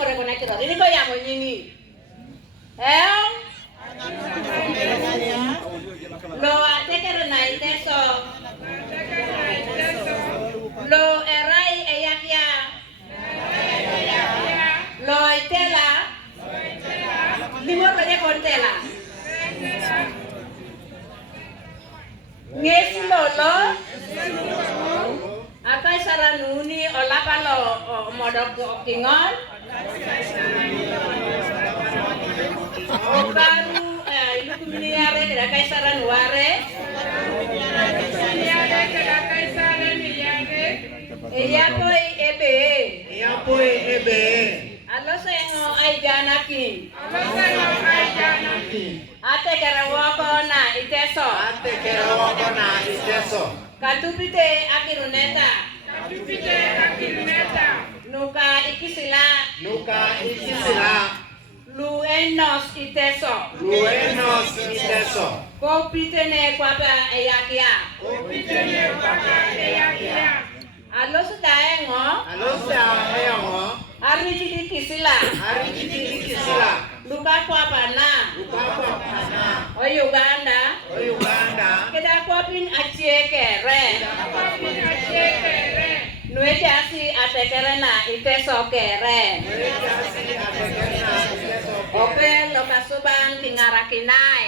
mo reconnect ro ini ko ya mo nyini lo atekero na iteso lo erai eyakia lo itela limor nya kontela ngesi lolo akai saranuni olapalo modok kingon okaru ilukuminiare kada kai saranuare eyapoi ebe alo sengo aijanakin ate kerawoko na iteso katupite akiruneta nuka ikisila luenos iteso kopite ne kwapa eyakia alo sudaengo Ariji kisila luka kwapa na o Uganda kita kwapin achiekere nuejasi atekere na iteso kere ope lokasuban tingarakinai